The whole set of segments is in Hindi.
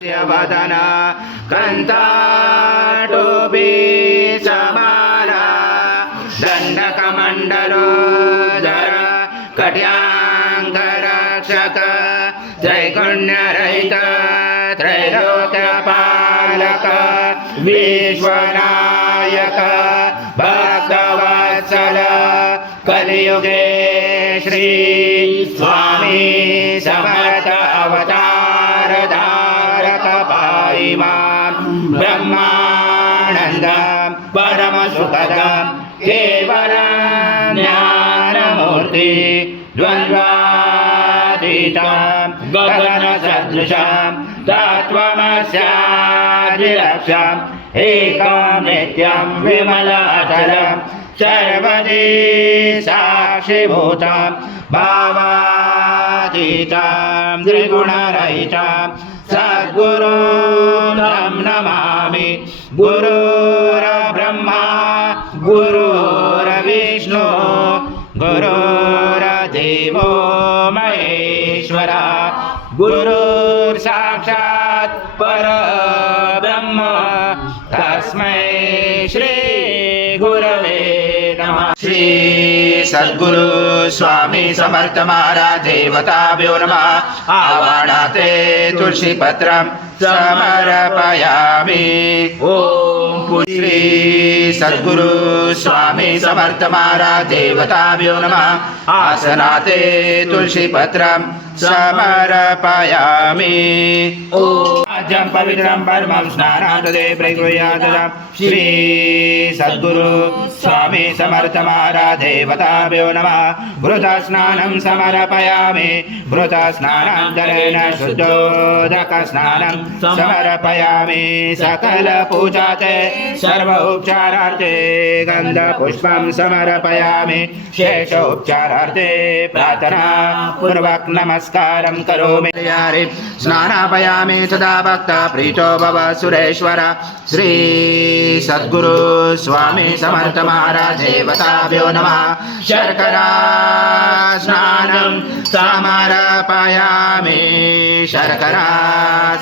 वदन कंताटोपी समाना दंडकमंडलोदर कट्यांगरक्षक त्रैगुण्यरहित त्रैलोक्यपालक विश्वनायक भक्तवत्सल कलियुगे श्री स्वामी समर्थ अवतार धारक पाहिमां ब्रह्मानंदं परम सुखदं केवल ज्ञानमूर्ति द्वन्द्वातीतं गगन सदृशं तत्त्वमस्यादिलक्ष्यम् एकं नित्यं विमलाचलं सर्वदि साक्षिभूतं भावातीतं त्रिगुणरहितं सद्गुरुं नमामि। गुरुर्ब्रह्मा गुरुर्विष्णु गुरुर्देवो महेश्वरा गुरुर्साक्षात् परब्रह्म तस्मै श्री गुरवे नमः। श्री सद्गुरु स्वामी समर्थ महाराज देवताभ्यो नमः। आवाहनाते तुलसी पत्रं समर्पयामि। ओम श्री सद्गुरु स्वामी समर्थ महाराज देवताभ्यो नमः। आसनाते तुलसी पत्रं समर्पयामि। ओम पवित्रं परमं स्नानादे प्रगृह्यादं श्री सद्गुरु स्वामी समर्थ महाराज देवताभ्यो नमः। घृतस्नानं समर्पयामि। घृतस्नानान्तरेण शुद्धोदक स्नानं समर्पयामि। सकल पूजाते सर्व उपचारार्थे गन्धपुष्पं समर्पयामि। शेषोपचारार्थे प्रार्थना पूर्वक नमस्कारं करोमि। स्नानापयामि तदा भक्त प्रीतो भव सुरेश्वर। श्री सद्गुरु स्वामी समर्थ महाराज देवताभ्यो नमः। शर्करा स्नानं समर्पयामि। शर्करा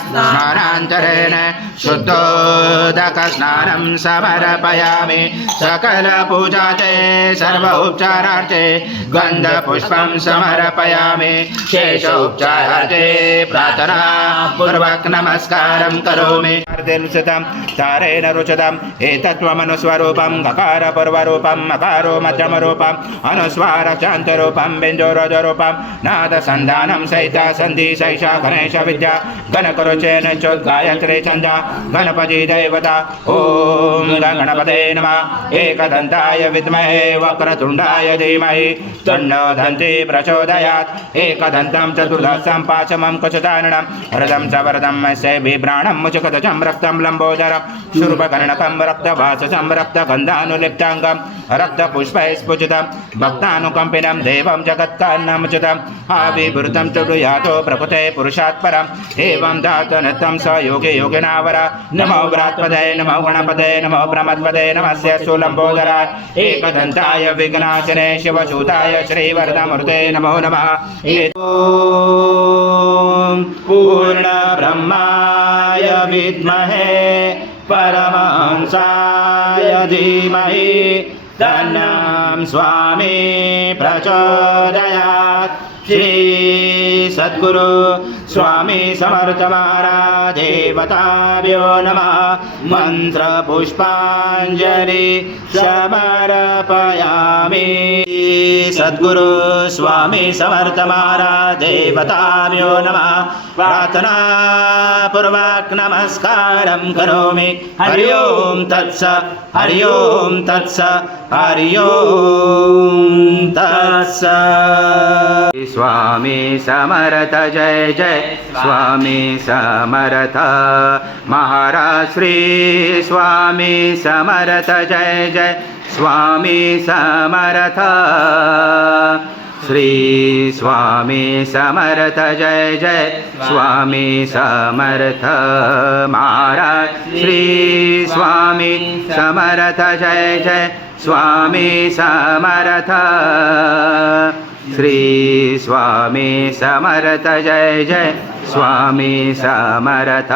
स्नानान्तरेण शुद्धोदक स्नानं समर्पयामि। सकल पूजाते सर्व उपचारार्थे गन्धपुष्पं समर्पयामि। शेषोपचारार्थे प्रार्थना पूर्वक नमस्कारं करोमि। रुचितं तारेण रुचितं एतत्त्वमनुस्वरूपं गकार पूर्वरूपं मकारो मध्यमरूपं अनुस्वार चान्तरूपं बिन्दुरजरूपं नादसन्धानं सहिता सन्धि सैषा गणेश विद्या गणकुरुचेन चोद्गायत्री छन्दा गणपति देवता। ओम गणपते नमः। एकदन्ताय विद्महे वक्रतुण्डाय धीमहि तन्नो दन्ती प्रचोदयात्। एकदन्तं चतुर्दशं पाचमं कुचताननं हृदं च वरदं यस्य बिभ्राणं मुचकदचं रक्तं लम्बोदरं शूर्पकर्णकं रक्तवाससं रक्तगन्धानुलिप्ताङ्गं रक्तपुष्पैः स्फुजितं भक्तानुकम्पिनं देवं जगत्कान्नमुचितम् आविवृतं च यातो प्रकृते पुरुषात् परम् एवं धातुनित्यं स योगे योगिनावर। नमो व्रात्पदे नमो गणपते नमो ब्रह्मपदे नमस्य सुलम्बोदराय एकदन्ताय विघ्नाशने शिवसूताय श्रीवरदमूर्ते नमो नमः। ओम पूर्ण ब्रह्माय विद्महे परमहंसाय धीमहि तन्नं स्वामी प्रचोदयात्। श्री सद्गुरु स्वामी समर्थ महाराज देवताभ्यो नमः। मंत्र पुष्पांजलि समर्पयामि। सद्गुरु स्वामी समर्थ महाराज देवताभ्यो नमः। प्रार्थना पूर्वक नमस्कारं करोमि। हरि ओम तत्स हरि ओम तत्स हरि ओम तत्स। स्वामी समर्थ जय जय स्वामी समर्थ महाराज। श्री स्वामी समर्थ जय जय स्वामी समर्थ। श्री स्वामी समर्थ जय जय स्वामी समर्थ महाराज। श्री स्वामी समर्थ जय जय स्वामी समर्थ। श्री स्वामी समर्थ जय जय स्वामी समर्थ